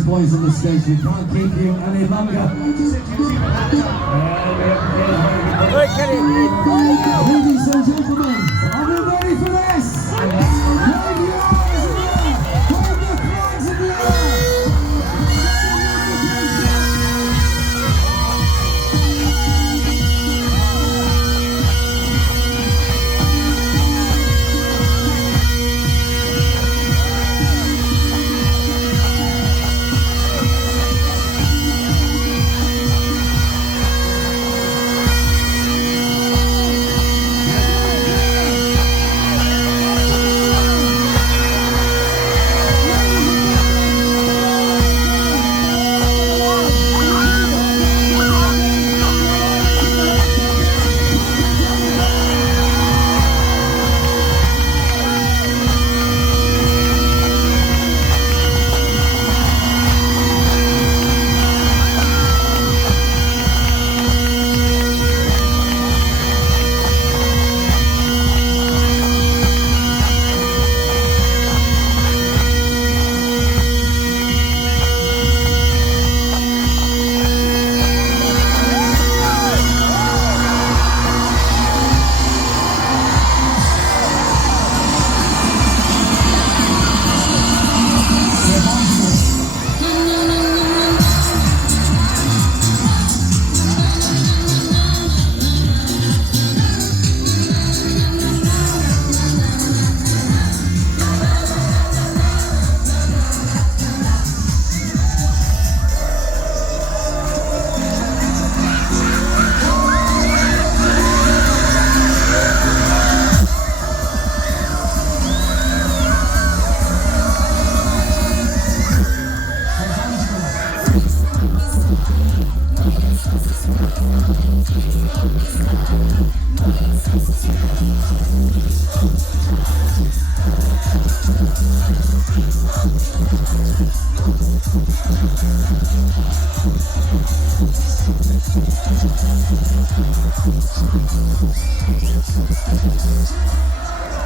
these boys on the stage. We can't keep you any longer. Ladies and gentlemen, are we ready for this? Wave your arms in the air! Wave your flags in the air!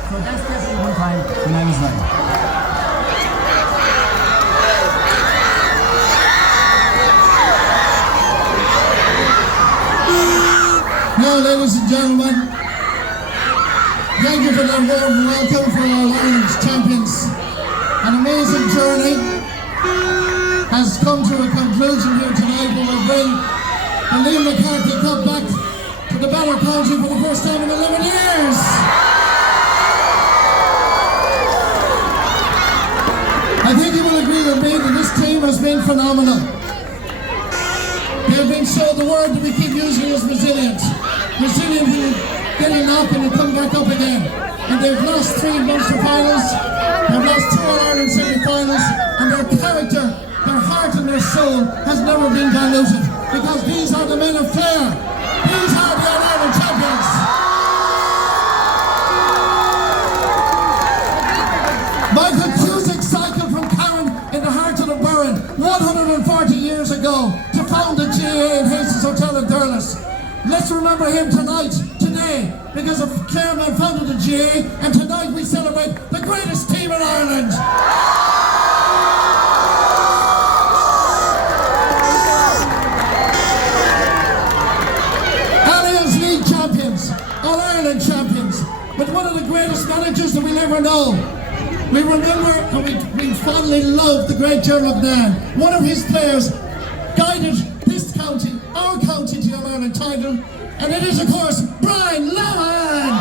So that's definitely one time when I was right. Now, ladies and gentlemen, thank you for that warm welcome for All Ireland Champions. An amazing journey has come to a conclusion here tonight when we bring the Liam McCarthy Cup back to the Backroom country for the first time in 11 years. I think you will agree with me that this team has been phenomenal. They have been shown the word that we keep using is resilient. Resilient when you get a knock and you come back up again. And they've lost 3 Munster finals, they've lost 2 All-Ireland semi-finals, and their character, their heart and their soul has never been diluted. Because these are the men of Clare. These are the All-Ireland Champions. Michael Cusick cycled from Karen in the heart of the Burren 140 years ago to found the GAA in Hastings Hotel in Thurles. Let's remember him today, because a Clareman founded the GAA, and tonight we celebrate the greatest team in Ireland. Alliance League champions, All Ireland champions, with one of the greatest managers that we'll ever know. We remember and we fondly love the great Gerald Nairn. One of his players guided this county, our county, to the All Ireland title, and it is, of course, Brian Lohan.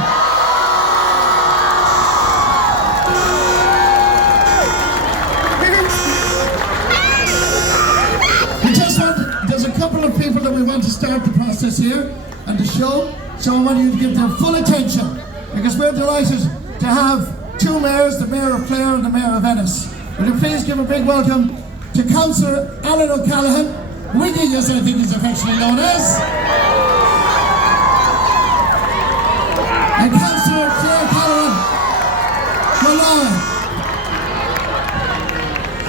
There's a couple of people that we want to start the process here and the show, so I want you to give them full attention, because we're delighted to have 2 mayors, the Mayor of Clare and the Mayor of Ennis. Will you please give a big welcome to Councillor Alan O'Callaghan, Wiggy, as I think he's affectionately known as, and Councillor Clare Callahan Malone.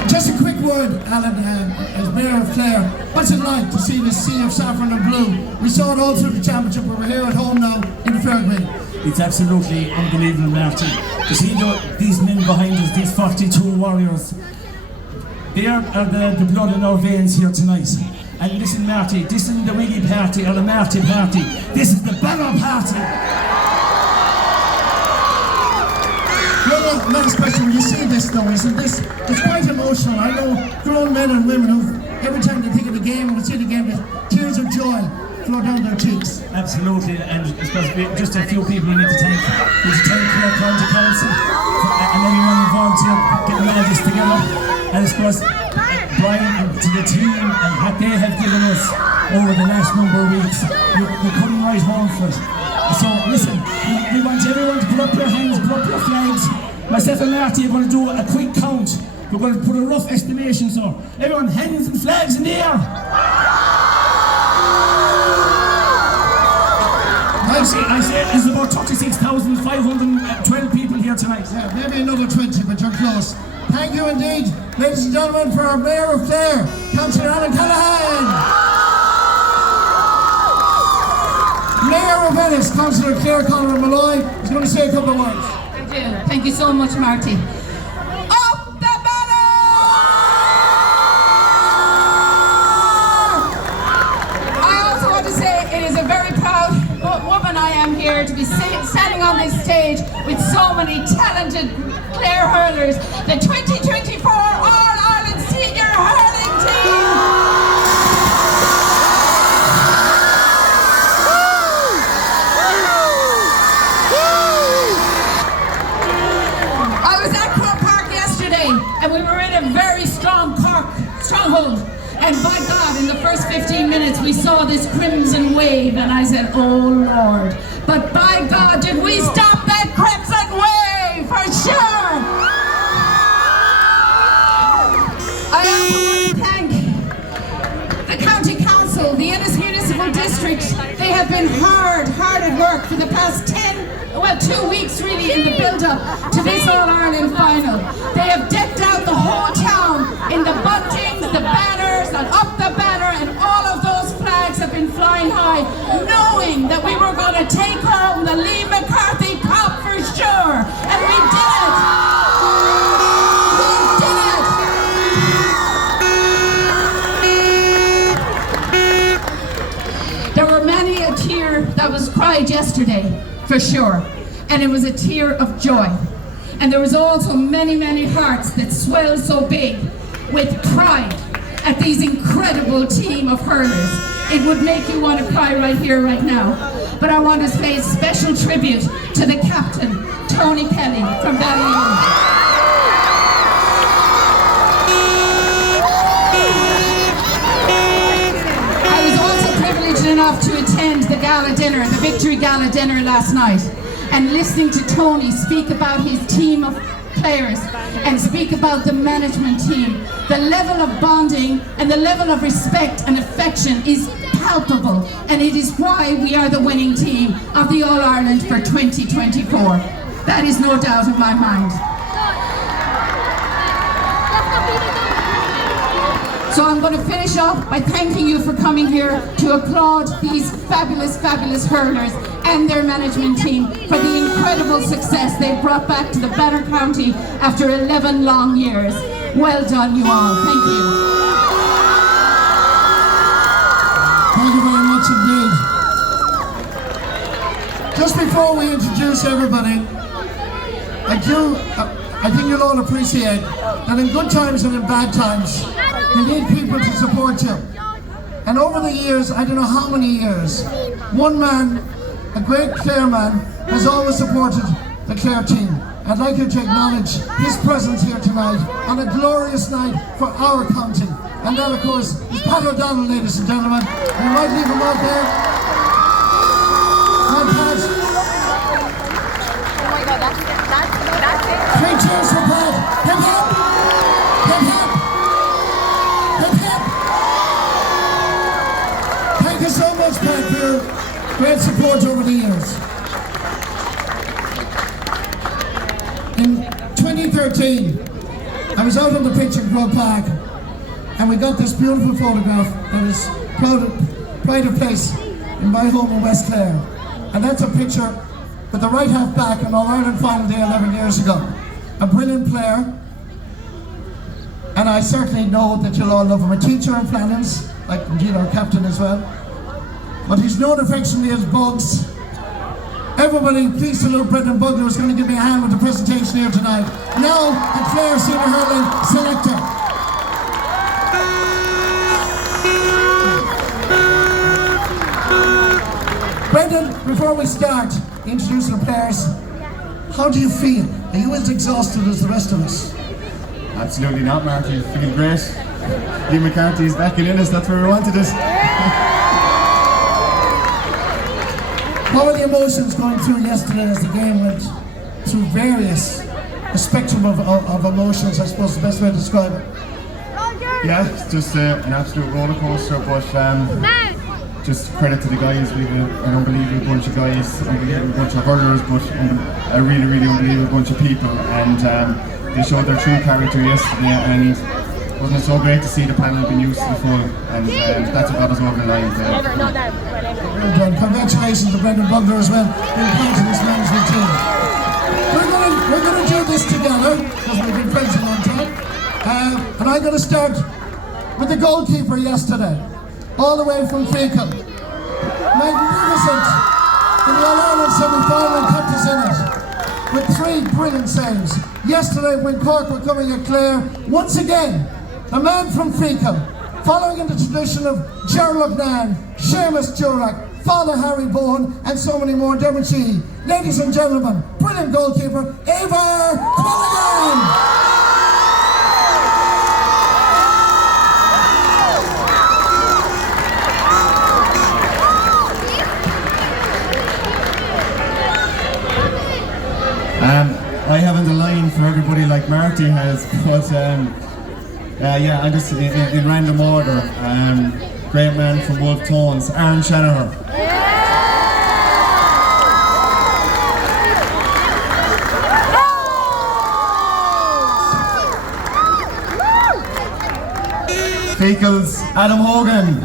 Just a quick word, Alan, as Mayor of Clare. What's it like to see this sea of saffron and blue? We saw it all through the championship, but we're here at home now in the Fairgreen. It's absolutely unbelievable, Martin. To see these men behind us, these 42 warriors, They are the blood in our veins here tonight. And listen, Marty, this isn't the Wiggy party or the Marty party. This is the Barrow party. Last question, when you see this though, isn't this, it's quite emotional. I know grown men and women who, every time they think of the game and see the game, tears of joy flow down their cheeks. Absolutely, and it's just a few people you need to thank. You need to thank Clare County Council and everyone involved here getting all this together. And I suppose Brian to the team and what they have given us over the last number of weeks. You couldn't write home for it. So listen, we want everyone to put up your hands, put up your flags. Myself and Marty are going to do a quick count. We're going to put a rough estimation, so everyone, hands and flags in the air. I say there's about 36,512 people here tonight. Yeah, maybe another 20, but you're close. Thank you indeed, ladies and gentlemen, for our Mayor of Clare, Councillor Alan Callahan. Mayor of Ennis, Councillor Clare Conor Malloy, is going to say a couple of words. Thank you so much, Marty. Up the banner! I also want to say it is a very proud woman I am here to be standing on this stage with so many talented Clare hurlers. The 2024 All Ireland Senior Hurling Team! And we were in a very strong stronghold. And by God, in the first 15 minutes, we saw this crimson wave, and I said, oh Lord. But by God, did we stop that crimson wave, for sure. I also want to thank the County Council, the Ennis Municipal District. They have been hard at work for the past 2 weeks really in the build-up to this All-Ireland final. They have decked out the whole town in the buntings, the banners, and up the banner, and all of those flags have been flying high, knowing that we were going to take home the Lee McCarthy Cup for sure. And we did it! We did it! There were many a tear that was cried yesterday, for sure. And it was a tear of joy. And there was also many hearts that swelled so big with pride at these incredible team of hurlers. It would make you want to cry right here, right now. But I want to pay a special tribute to the captain, Tony Kelly from Ballymun. I was also privileged enough to attend the gala dinner, the victory gala dinner last night. And listening to Tony speak about his team of players and speak about the management team, the level of bonding and the level of respect and affection is palpable, and it is why we are the winning team of the All-Ireland for 2024. That is no doubt in my mind. So I'm going to finish off by thanking you for coming here to applaud these fabulous hurlers and their management team for the incredible success they've brought back to the Banner County after 11 long years. Well done, you all. Thank you. Thank you very much indeed. Just before we introduce everybody, I think you'll all appreciate that in good times and in bad times, you need people to support you. And over the years, I don't know how many years, one man, a great Clare man, has always supported the Clare team. I'd like you to acknowledge his presence here tonight on a glorious night for our county. And that, of course, is Pat O'Donnell, ladies and gentlemen. You might leave him out there. And Pat. Oh my God, that's it. 3 cheers for Pat. Hip hip. Hip hip. Hip hip. Thank you so much, Pat, for your great support over the years. In 2013, I was out on the pitch in Grove Park, and we got this beautiful photograph that is pride of place in my home in West Clare. And that's a picture with the right half back on All Ireland final day 11 years ago. A brilliant player, And I certainly know that you'll all love him. A teacher in Flannels, like indeed our captain as well. But he's known affectionately as Bugs. Everybody, please salute Brendan Bugler, who's going to give me a hand with the presentation here tonight. Now, the Clare Senior Hurling Selector. Brendan, before we start introducing the players, how do you feel? Are you as exhausted as the rest of us? Absolutely not, Marty. Feeling great. Lee McCarthy's back in us, that's where we wanted it. What were the emotions going through yesterday as the game went through a spectrum of emotions, I suppose is the best way to describe it? Yeah, it's just an absolute roller coaster, but just credit to the guys. We have an unbelievable bunch of guys, unbelievable bunch of hurlers, but a really, really unbelievable bunch of people. And they showed their true character yesterday, and wasn't it so great to see the panel being used to the full, and that's what got us over the line. Well done. Congratulations to Brendan Bugler as well, being part of this management team. We're going to do this together, because we've been friends a long time. And I'm going to start with the goalkeeper yesterday, all the way from Fecal. Magnificent in the All-Ireland semi-final and kept us in it, with 3 brilliant saves. Yesterday when Cork were coming at Clare, once again, a man from Fecal, following in the tradition of Gerald Lugnan, Seamus Durack, Father Harry Bowen, and so many more, Dermot Sheehy. Ladies and gentlemen, brilliant goalkeeper, Eibhear Quilligan! I haven't a line for everybody like Marty has, but yeah, I'm just in random order. Great man from Wolf Tones, Aaron Shanahan. Fecal's Adam Hogan.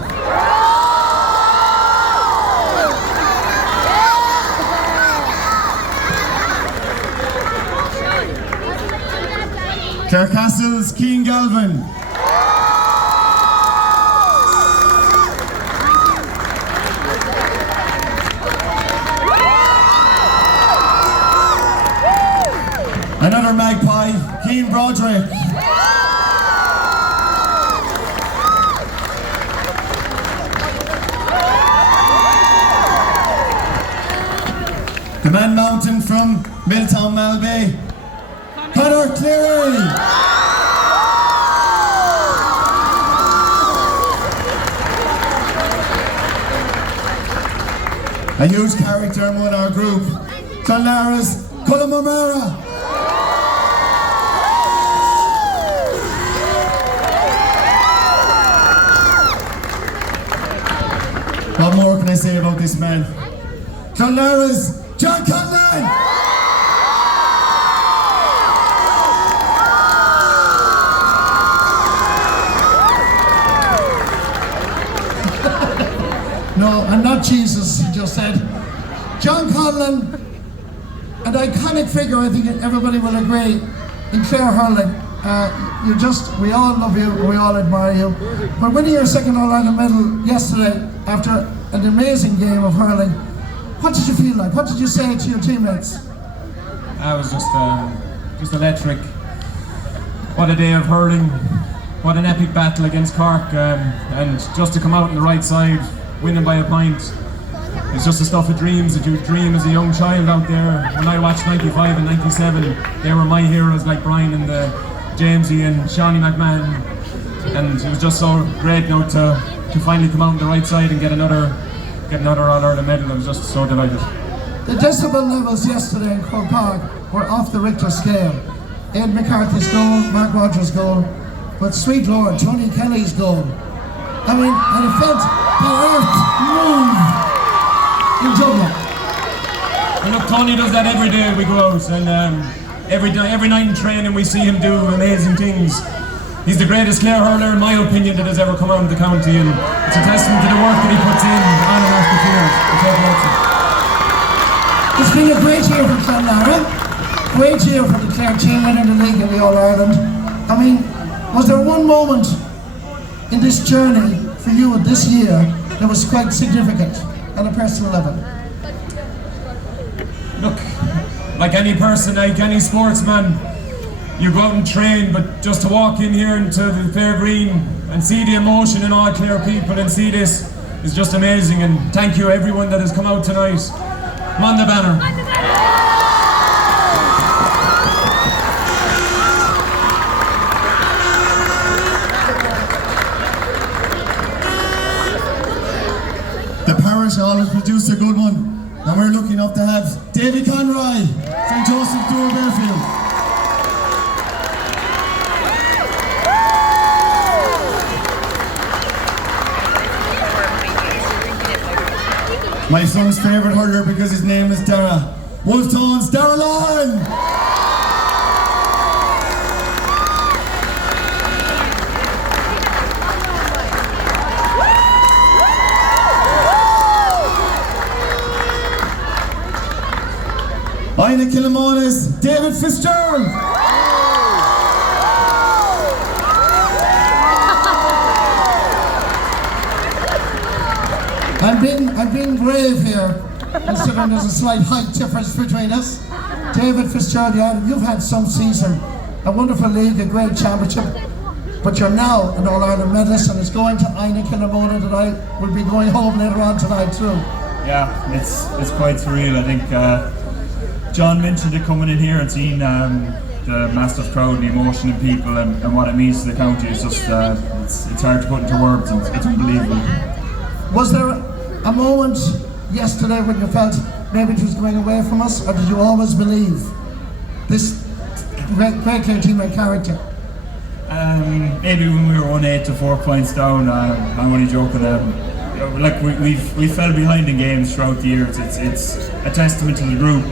Clarecastle's Cian Galvin. Another magpie, Cian Broderick. The Man Mountain from Milltown Malbay, Conor Cleary. A huge character in one of our group, Clonlara's Colm O'Mara. What more can I say about this man? Clonlara's John Conlon. No, and not Jesus, he just said. John Conlon, an iconic figure, I think everybody will agree, in Clare hurling. We all love you, we all admire you. But winning your second All-Ireland medal yesterday, after an amazing game of hurling, what did you feel like? What did you say to your teammates? I was just electric. What a day of hurling. What an epic battle against Cork. And just to come out on the right side, winning by a point, it's just the stuff of dreams that you would dream as a young child out there. When I watched 95 and 97, they were my heroes, like Brian and Jamesy and Shawnee McMahon. And it was just so great now to finally come out on the right side and get another All-Ireland medal. I was just so delighted. The decibel levels yesterday in Croke Park were off the Richter scale. Ed McCarthy's goal, Mark Rogers' goal, but sweet Lord, Tony Kelly's goal. I mean, and it felt the earth move in Dublin. And look, Tony does that every day we go out, and every night in training we see him do amazing things. He's the greatest Clare hurler, in my opinion, that has ever come out of the county, and it's a testament to the work that he puts in on and off the field. It's been a great year for Clonlara, great year for the Clare team winning the league in the All-Ireland. I mean, Was there one moment in this journey for you this year that was quite significant on a personal level? Look, like any person, like any sportsman, you go out and train, but just to walk in here into the Clare Green and see the emotion in all Clare people and see this is just amazing. And thank you everyone that has come out tonight. Come on the banner. Always produced a good one, and we're lucky enough to have Davy Conroy, St. Joseph Doer Bearfield. My son's favourite hurler because his name is Dara. Wolftones, Dara Lyon! Ina Kilimonis, David Fitzgerald. I'm being brave here, considering there's a slight height difference between us. David Fitzgerald, you've had some season, a wonderful league, a great championship, but you're now an All Ireland medalist, and it's going to Ina Kilimonis that I will be going home later on tonight too. Yeah, it's quite surreal. I think John mentioned it coming in here and seeing the massive crowd and the emotion in people and what it means to the county. It's just it's hard to put into words, and it's unbelievable. Was there a moment yesterday when you felt maybe it was going away from us, or did you always believe this great Clare team and character? Maybe when we were 1-8 to 4 points down. I'm only joking. Like we fell behind in games throughout the year. It's a testament to the group.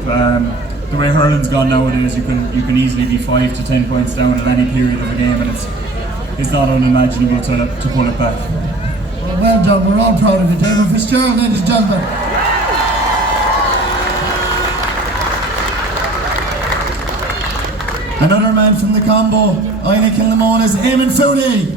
The way hurling's gone nowadays, you can easily be 5 to 10 points down at any period of a game, and it's not unimaginable to pull it back. Well done. We're all proud of you, David Fitzgerald, ladies and gentlemen. Another man from the combo, Ina Kilimonis, Eamon Foodie.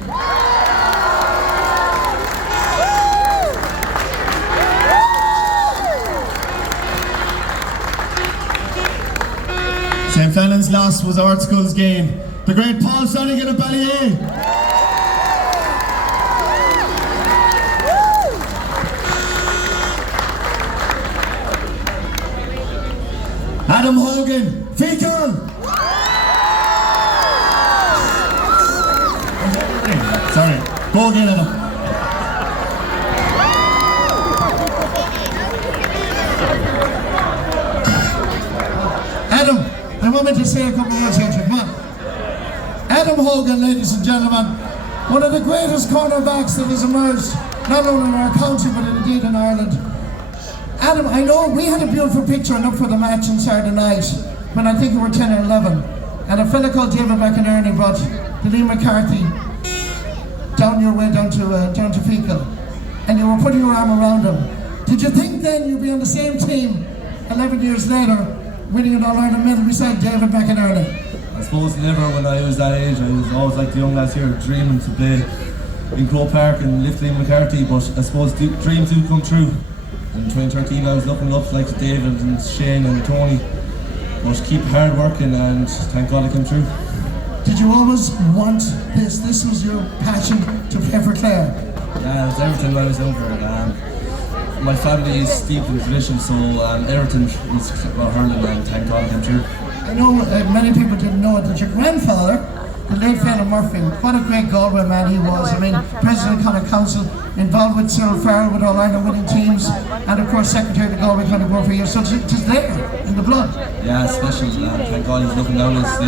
St. Fallon's loss was Artskull's game. The great Paul Sonnigan of Ballyea. Adam Hogan, Fecal. Sorry, go again, Adam. I want me to say a couple of words here, come on. Adam Hogan, ladies and gentlemen, one of the greatest cornerbacks that has emerged, not only in our county, but indeed in Ireland. Adam, I know we had a beautiful picture up for the match on Saturday night, when I think we were 10 or 11, and a fella called David McInerney brought Lee McCarthy down your way, down to Fecal, and you were putting your arm around him. Did you think then you'd be on the same team 11 years later, winning an All-Ireland medal beside David McInerney? I suppose never when I was that age. I was always like the young lads here, dreaming to play in Croke Park and lift Lee McCarthy, but I suppose dreams do come true. In 2013 I was looking up like David and Shane and Tony, but keep hard working and thank God it came true. Did you always want this? This was your passion to play for Clare? Yeah, it was everything when I was younger. My family is steeped in tradition, so everything is about hurling, and thank God it came true. I know many people didn't know it, that your grandfather, the late Fela Murphy, what a great Galway man he was. I mean, President of County Council, involved with Cyril Farrell with All Ireland winning teams, and of course Secretary of the Galway County Board for years, so it's there, in the blood. Yeah, special, and thank God he's looking down on us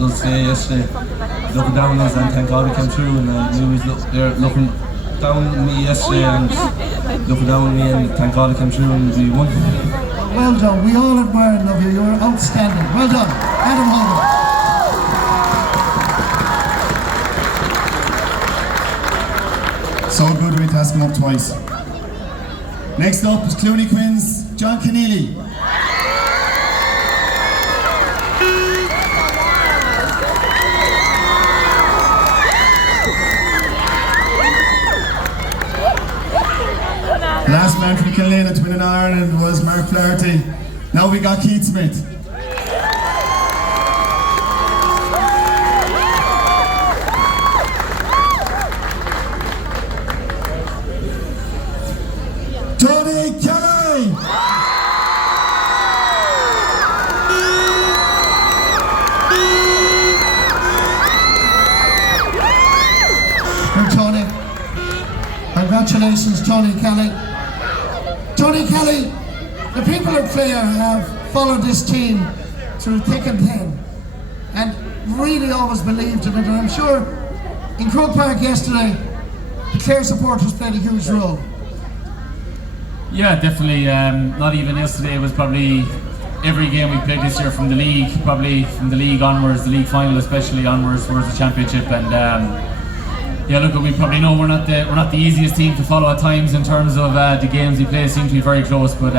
yesterday. He's looking down on us, and thank God it came true, and I knew he was there looking down on me yesterday, and looking down on me, and thank God it came true, and we won. Well done, we all admire and love you, you're outstanding. Well done, Adam Hogan. So good we task him up twice. Next up is Clooney Quinn's John Keneally. Killeen to win in Ireland was Mark Flaherty. Now we got Keith Smith. Tony Kelly. Tony. Congratulations, Tony Kelly. Tony Kelly, the people of Clare have followed this team through thick and thin and really always believed in it, and I'm sure in Croke Park yesterday the Clare supporters played a huge role. Yeah, definitely. Not even yesterday, it was probably every game we played this year from the league, probably from the league onwards, the league final especially onwards towards the championship. And yeah, look, we probably know we're not the easiest team to follow at times in terms of the games we play seem to be very close. But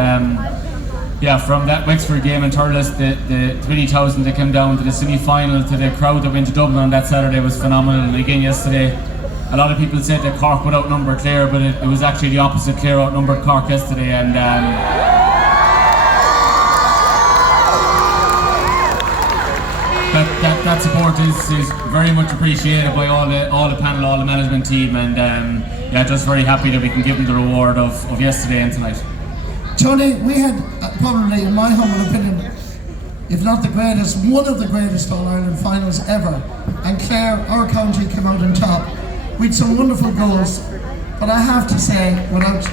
yeah, from that Wexford game in Thurles, the 20,000 that came down to the semi-final, to the crowd that went to Dublin on that Saturday was phenomenal. And again yesterday, a lot of people said that Cork would outnumber Clare, but it was actually the opposite. Clare outnumbered Cork yesterday, and that support is very much appreciated by all the panel, all the management team, and yeah, just very happy that we can give them the reward of yesterday and tonight. Tony, we had probably, in my humble opinion, if not the greatest, one of the greatest All-Ireland finals ever, and Clare, our county, came out on top with some wonderful goals. But I have to say, without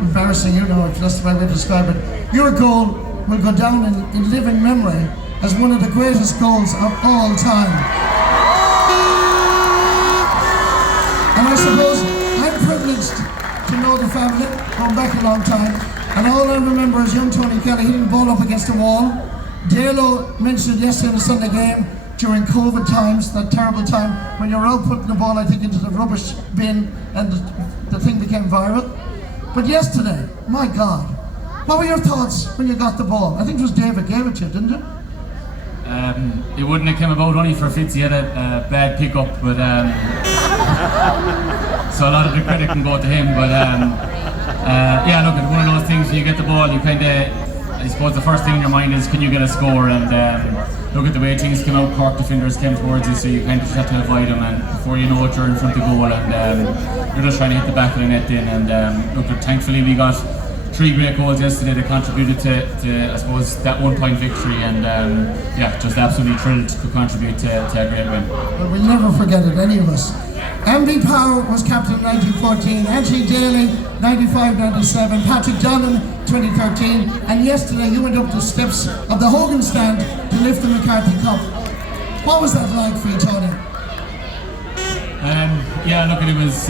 embarrassing you know, if that's the right way to describe it, your goal will go down in living memory as one of the greatest goals of all time. And I suppose I'm privileged to know the family, going back a long time, and all I remember is young Tony Kelly hitting the ball up against the wall. Dalo mentioned it yesterday in the Sunday game, during COVID times, that terrible time when you're out putting the ball, I think, into the rubbish bin and the thing became viral. But yesterday, my God, what were your thoughts when you got the ball? I think it was David gave it to you, didn't it? It wouldn't have come about only for Fitz. He had a bad pickup, but so a lot of the credit can go to him. But yeah, look, it's one of those things when you get the ball, you kind of, I suppose the first thing in your mind is, can you get a score? And look at the way things came out, Cork defenders came towards you, so you kind of just have to avoid them, and before you know it, you're in front of goal, and you're just trying to hit the back of the net in. And look, thankfully we got 3 great goals yesterday that contributed to I suppose, that 1 point victory, and yeah, just absolutely thrilled to contribute to a great win. Well, we'll never forget it, any of us. Andy Power was captain in 1914, Anthony Daly 95-97, Patrick Donnan 2013, and yesterday you went up the steps of the Hogan stand to lift the McCarthy Cup. What was that like for you, Tony? Yeah, look, it was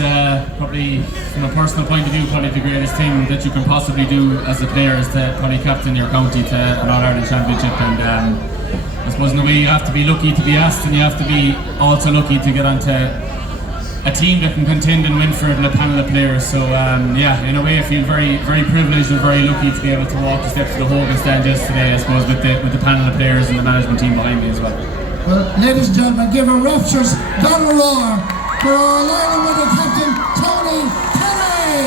probably, from a personal point of view, probably the greatest thing that you can possibly do as a player is to probably captain your county to an All Ireland Championship. And I suppose in a way you have to be lucky to be asked, and you have to be also lucky to get onto a team that can contend and win for it, and a panel of players. So yeah, in a way I feel very, very privileged and very lucky to be able to walk the steps of the Hogan stand yesterday, I suppose, with the panel of players and the management team behind me as well. Well, ladies and gentlemen, give a rapturous battle roar for our All-Ireland winner captain, Tony Kelly!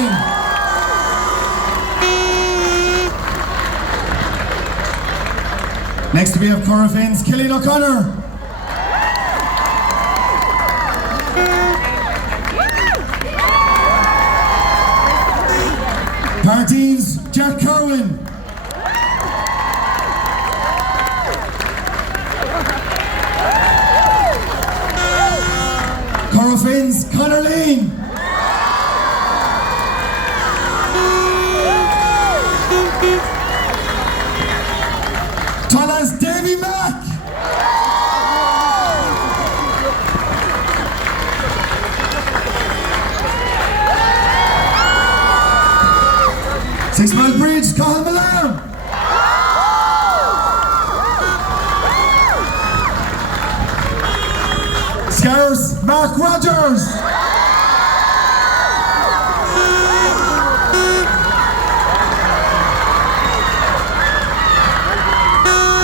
Next we have Corofins, Killeen O'Connor. Partines, Jack Kerwin. Corofins, Conor Lean. Talla's Davy Mack. Six Mile Bridge, Cathal Malone. Scarce, Mark Rogers.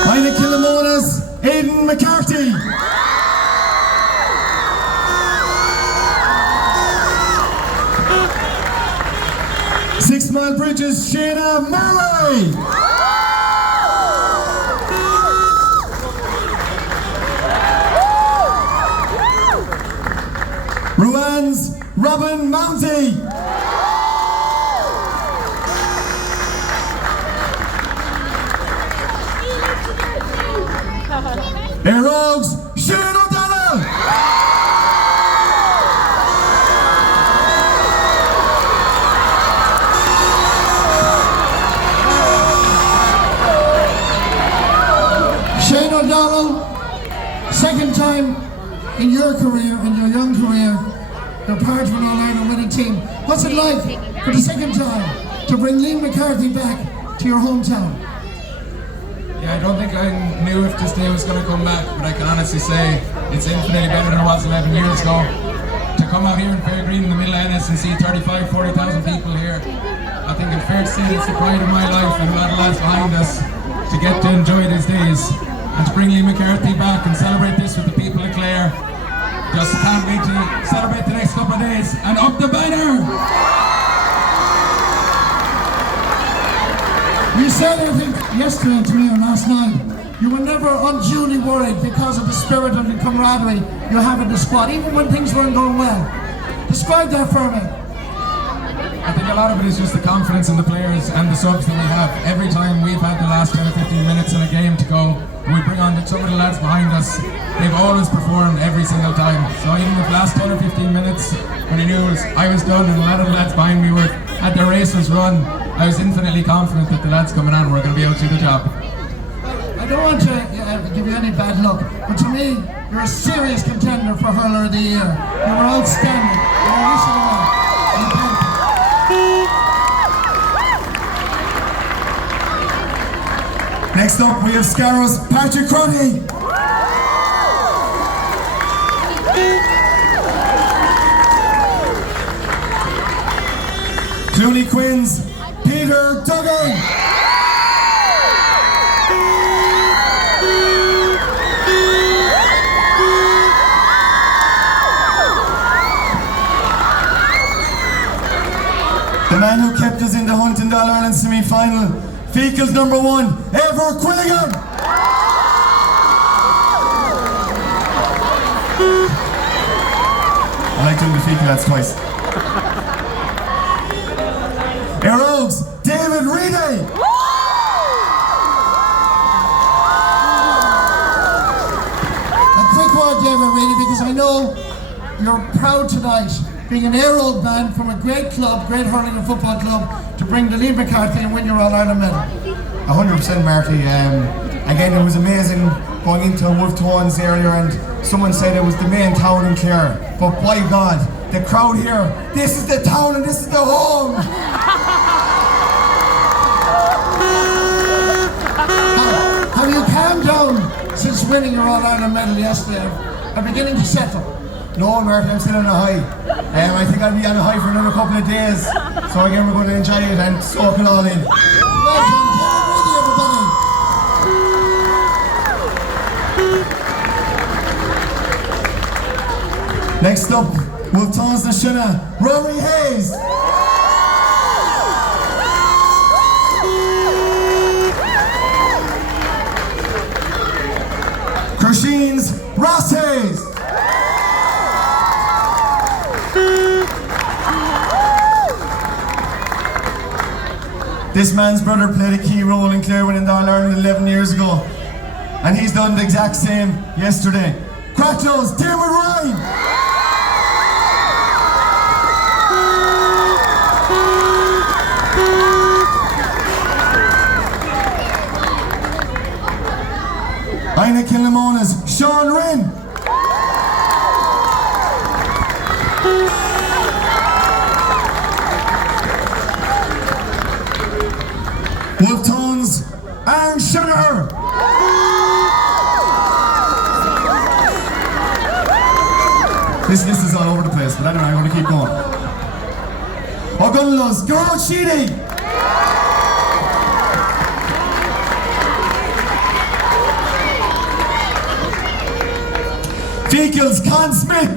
Ina Killamonas, Aidan McCarthy. Six Mile Bridge Duchess Shayna Murray. Rowan's Robin Mounty. Air Rogues Shane O'Donnell. Shane O'Donnell, second time in your career, in your young career, you're part of an All-Ireland winning team. What's it like for the second time to bring Liam McCarthy back to your hometown? Yeah, I don't think I knew if this day was going to come back, but I can honestly say it's infinitely better than it was 11 years ago. To come out here in Fairgreen in the middle of Ennis and see 40,000 people here, I think it's fair to say it's the pride of my life and a lot of lads behind us to get to enjoy these days and to bring Liam McCarthy back and celebrate this with the people of Clare. Just can't wait to celebrate the next couple of days and up the banner! You said, I think, yesterday to me or last night, you were never unduly worried because of the spirit and the camaraderie you have in the squad, even when things weren't going well. Describe that for me. I think a lot of it is just the confidence in the players and the subs that we have. Every time we've had the last 10 or 15 minutes in a game to go, we bring on some of the lads behind us. They've always performed every single time. So even the last 10 or 15 minutes, when I knew I was done and a lot of the lads behind me had their races run, I was infinitely confident that the lads coming on were going to be able to do the job. I don't want to give you any bad luck, but to me, you're a serious contender for Hurler of the Year. You were outstanding. I wish you well. And thank you. Next up, we have Scarrow's Patrick Crotty. Clooney Quinn's Peter Duggan. The man who kept us in the hunt in the All-Ireland semi-final, Fecal's number 1, Ever Quilligan. I like doing the Fecal lads twice. Air Rogues, David Rynne. A quick word, David, really, because I know you're proud tonight, being an Air Rogue band from a great club, great hurling and football club, to bring the Liam McCarthy and win your All-Ireland medal. 100% Marty. Again, it was amazing going into Wolf Tones earlier and someone said it was the main town in Clare. But by God, the crowd here, this is the town and this is the home! Have you calmed down since winning your All-Ireland medal yesterday? Are beginning to settle? No, Marty, I'm still on a high. I think I'll be on a high for another couple of days. So again, we're going to enjoy it and soak it all in. Well done, everybody. Next up, Wolf Tones na Shuna, Rory Hayes. Crusheen's Ross Hayes. This man's brother played a key role in Clare winning the All-Ireland 11 years ago. And he's done the exact same yesterday. Cratchell's Dermot Ryan. Aina Kilnamona's Sean Rynne. Wolf Tones, Aaron Sugar. This is all over the place, but anyway, I'm going to keep going. O'Gunlow's Gerald Sheedy. Fecal's Con Smith.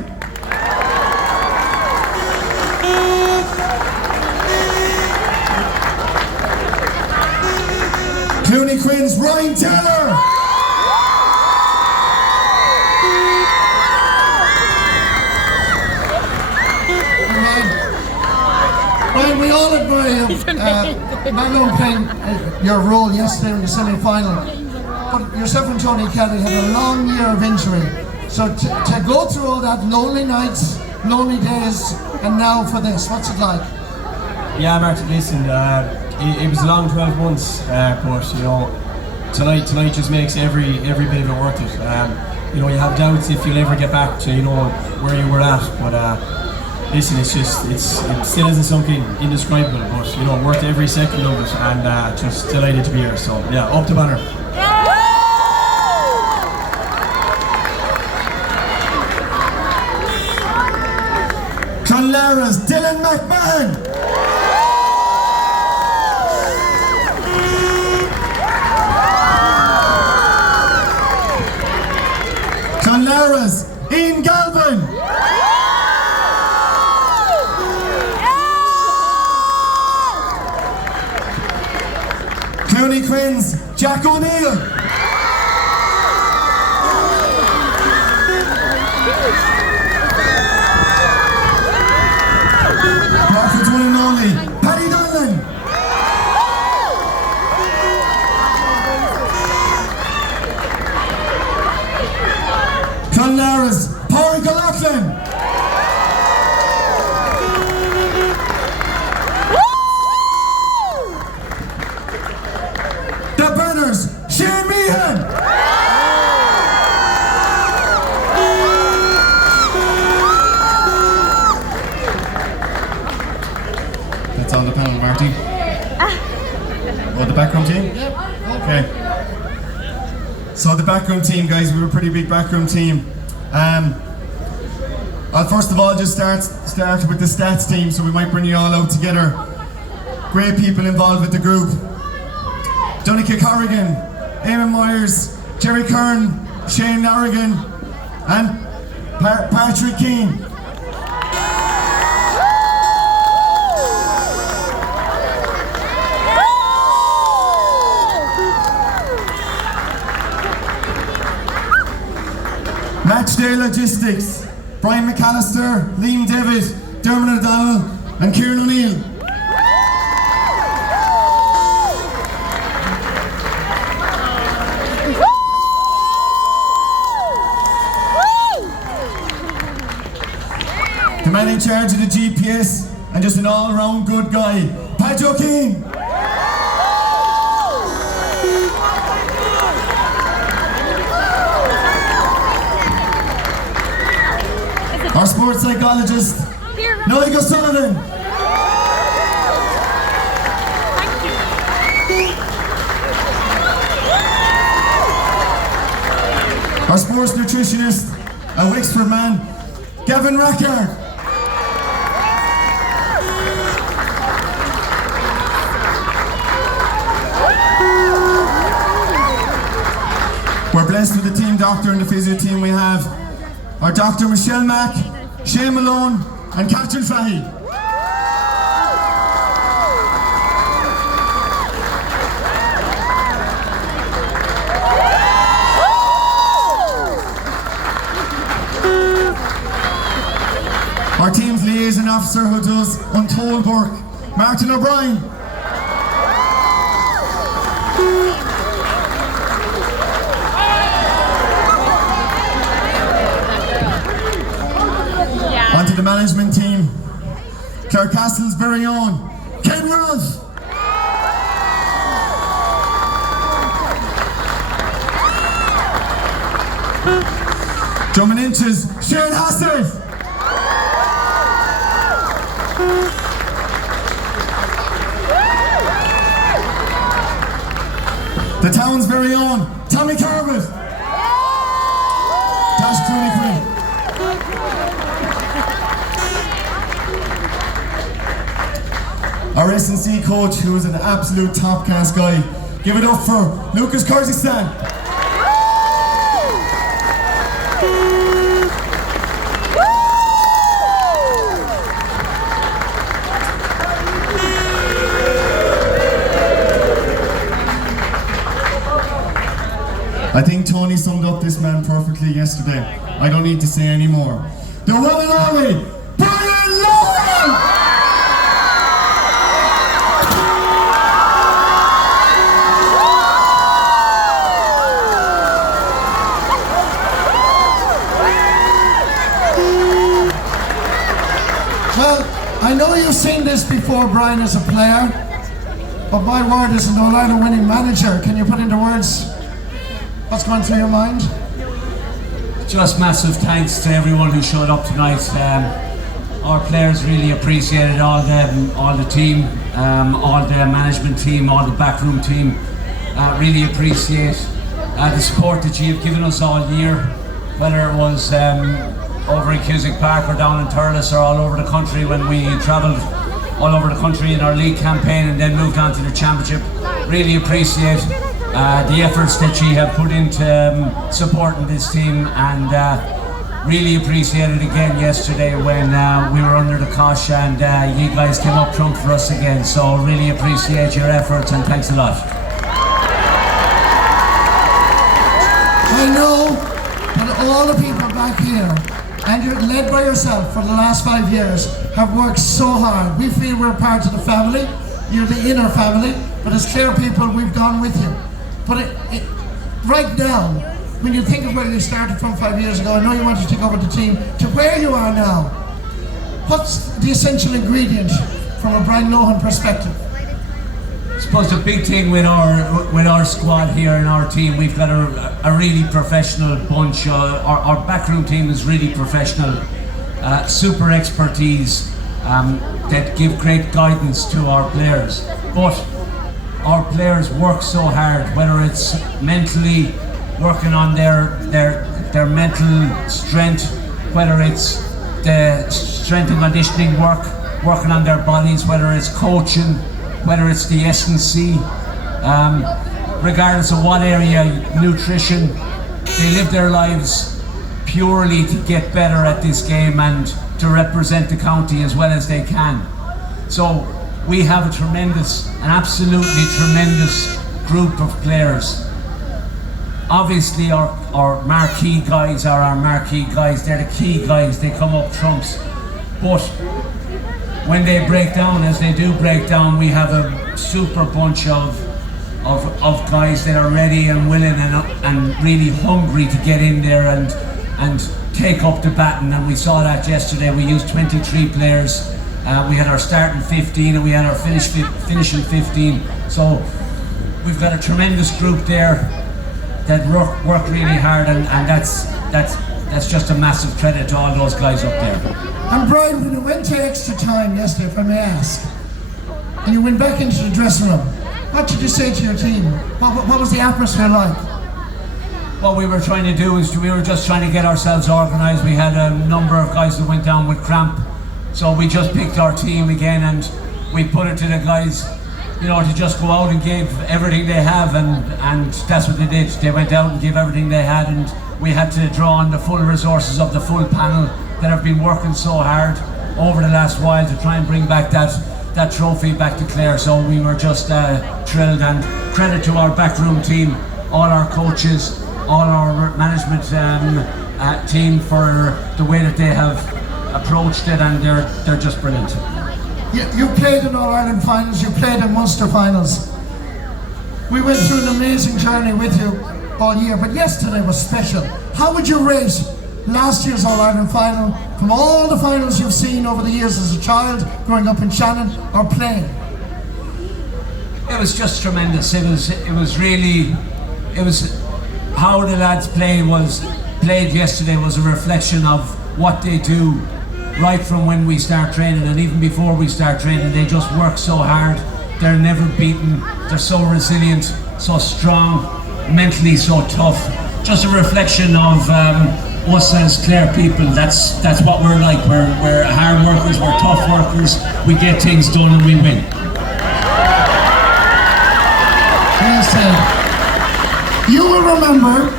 Clooney Quinn's Ryan Taylor. Ryan, we all admire not only playing your role yesterday in the semi-final, but yourself and Tony Kelly had a long year of injury. So to go through all that, lonely nights, lonely days, and now for this, what's it like? Yeah, Martin, listen, it was a long 12 months, but you know, tonight just makes every bit of it worth it. You know, you have doubts if you'll ever get back to, you know, where you were at, but listen, it still hasn't sunk in, indescribable, but you know, worth every second of it, and just delighted to be here. So yeah, up the banner. Clonlara's Dylan McMahon. Clonlara's Ian Galvin. Clooney Quinn's Jack O'Neill. Bradford's one and only Paddy Donlan. Clonlara's Pádraig O'Loughlin. The Burners, Shane Meehan. That's on the panel, Marty. Oh, the Backroom team? Okay. So the Backroom team, guys, we were a pretty big Backroom team. I'll first of all just start with the stats team, so we might bring you all out together. Great people involved with the group. Donica Corrigan, Eamon Myers, Jerry Kern, Shane Larrigan, and Patrick Keane. Matchday Logistics, Brian McAllister, Liam David, Dermot O'Donnell, and Kieran O'Neill. The man in charge of the GPS and just an all-round good guy, Patrick Keane. Our sports psychologist, Noel Sullivan. Our sports nutritionist, a Wexford man, Gavin Rackard. We're blessed with the team doctor and the physio team we have. Our Dr. Michelle Mack, Shane Malone, and Catherine Fahy. Our team's liaison officer who does untold work, Martin O'Brien. Onto the management team, Clare Castle's very own, Ken Rose. Drumming inches, Shane Hassett. The town's very own, Tommy Corbett. Dash Clooney Quinn. Our S&C coach, who is an absolute top-class guy. Give it up for Lucas Kyrgyzstan. I think Tony summed up this man perfectly yesterday. I don't need to say any more. The one and only Brian Lohan! Well, I know you've seen this before, Brian, as a player, but my word is an All-Ireland winning manager. Can you put into words what's going through your mind? Just massive thanks to everyone who showed up tonight. Our players really appreciated all the team, all the management team, all the backroom team. Really appreciate the support that you have given us all year, whether it was over in Cusack Park or down in Thurles or all over the country when we travelled all over the country in our league campaign and then moved on to the championship. Really appreciate the efforts that you have put into supporting this team, and really appreciate it again yesterday when we were under the cosh and you guys came up trump for us again. So really appreciate your efforts and thanks a lot. I know that all the people back here, and you're led by yourself for the last 5 years, have worked so hard. We feel we're part of the family. You're the inner family, but as Clare people, we've gone with you. But right now, when you think of where you started from 5 years ago, I know you wanted to take over the team, to where you are now, what's the essential ingredient from a Brian Lohan perspective? I suppose the big thing with our squad here and our team, we've got a really professional bunch. Our backroom team is really professional, super expertise that give great guidance to our players. But our players work so hard, whether it's mentally working on their mental strength, whether it's the strength and conditioning work, working on their bodies, whether it's coaching, whether it's the S&C, regardless of what area, nutrition, they live their lives purely to get better at this game and to represent the county as well as they can. So we have an absolutely tremendous group of players. Obviously our marquee guys are our marquee guys, they're the key guys, they come up trumps. But when they break down, as they do break down, we have a super bunch of guys that are ready and willing and really hungry to get in there and take up the baton. And we saw that yesterday. We used 23 players. We had our starting 15 and we had our finishing 15. So we've got a tremendous group there that work really hard, and that's just a massive credit to all those guys up there. And Brian, when you went to extra time yesterday, if I may ask, and you went back into the dressing room, what did you say to your team? What was the atmosphere like? What we were trying to do is we were just trying to get ourselves organised. We had a number of guys that went down with cramp, so we just picked our team again and we put it to the guys, you know, to just go out and give everything they have, and that's what they did. They went out and gave everything they had, and we had to draw on the full resources of the full panel that have been working so hard over the last while to try and bring back that trophy back to Clare. So we were just thrilled, and credit to our backroom team, all our coaches, all our management team for the way that they have approached it, and they're just brilliant. You played in All-Ireland finals, you played in Munster finals. We went through an amazing journey with you all year, but yesterday was special. How would you rate last year's All-Ireland final from all the finals you've seen over the years as a child, growing up in Shannon, or playing? It was just tremendous. It was how the lads played yesterday was a reflection of what they do right from when we start training, and even before we start training. They just work so hard. They're never beaten. They're so resilient, so strong, mentally so tough. Just a reflection of us as Clare people. That's what we're like. We're hard workers, we're tough workers, we get things done and we win. Well said. You will remember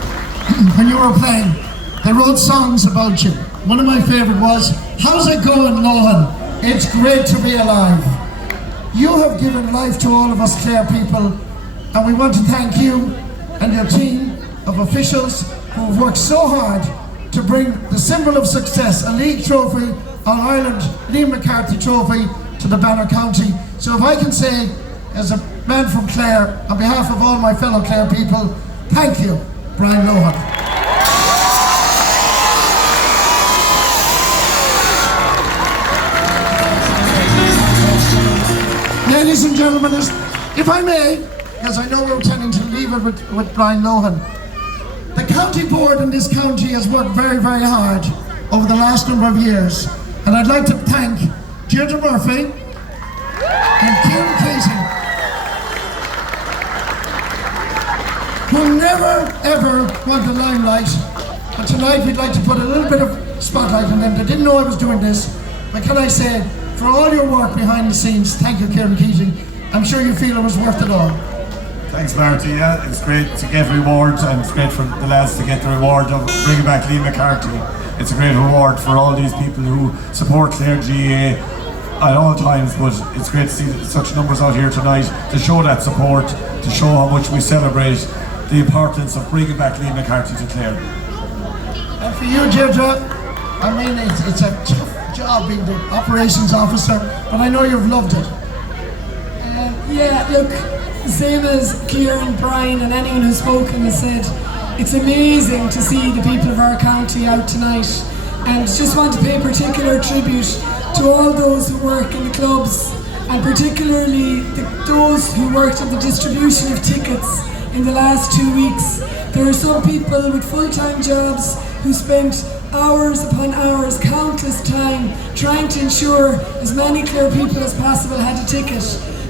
when you were playing, they wrote songs about you. One of my favourite was, "How's it going, Lohan? It's great to be alive." You have given life to all of us Clare people, and we want to thank you and your team of officials who have worked so hard to bring the symbol of success, a league trophy, All Ireland Liam McCarthy trophy, to the Banner County. So if I can say, as a man from Clare, on behalf of all my fellow Clare people, thank you, Brian Lohan. Ladies and gentlemen, if I may, because I know we're tending to leave it with Brian Lohan, the county board in this county has worked very, very hard over the last number of years. And I'd like to thank Deirdre Murphy and Kieran Casey, who never, ever want the limelight. But tonight we'd like to put a little bit of spotlight on them. They didn't know I was doing this. But can I say, for all your work behind the scenes, thank you, Kieran Keating. I'm sure you feel it was worth it all. Thanks, Marty. Yeah, it's great to get rewards, and it's great for the lads to get the reward of bringing back Liam McCarthy. It's a great reward for all these people who support Clare GAA at all times, but it's great to see such numbers out here tonight to show that support, to show how much we celebrate the importance of bringing back Liam McCarthy to Clare. And for you, Deirdre, I mean, it's a tough job being the operations officer, but I know you've loved it. Yeah, look, same as Kieran, Brian and anyone who's spoken has said, it's amazing to see the people of our county out tonight, and just want to pay particular tribute to all those who work in the clubs, and particularly those who worked on the distribution of tickets in the last 2 weeks. There are some people with full-time jobs who spent hours upon hours, countless time, trying to ensure as many Clare people as possible had a ticket.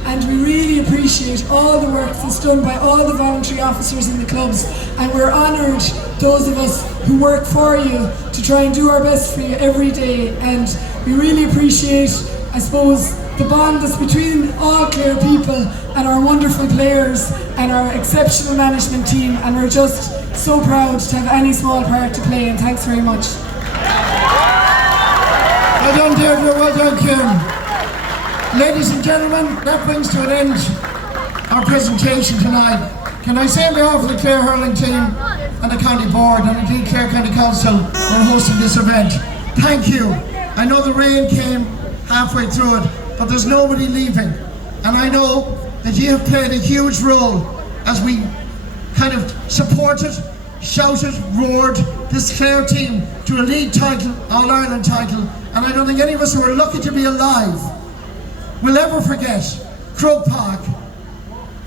And we really appreciate all the work that's done by all the voluntary officers in the clubs, and we're honoured, those of us who work for you, to try and do our best for you every day. And we really appreciate, I suppose, the bond that's between all Clare people and our wonderful players and our exceptional management team, and we're just so proud to have any small part to play, and thanks very much. Well done, Deirdre, well done, Kim. Ladies and gentlemen, that brings to an end our presentation tonight. Can I say on behalf of the Clare hurling team and the county board and indeed Clare County Council for hosting this event, thank you. I know the rain came halfway through it, but there's nobody leaving. And I know that you have played a huge role as we kind of supported, shouted, roared this Clare team to a league title, All Ireland title. And I don't think any of us who are lucky to be alive will ever forget Croke Park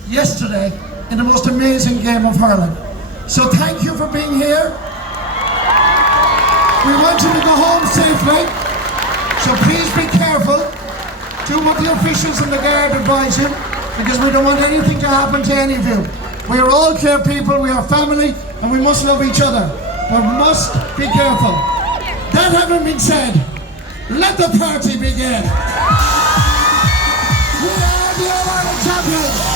yesterday in the most amazing game of hurling. So thank you for being here. We want you to go home safely, so please be careful. Do what the officials and the guard advise you, because we don't want anything to happen to any of you. We are all Clare people, we are family, and we must love each other, but we must be careful. That having been said, let the party begin. We are the All Ireland Champions!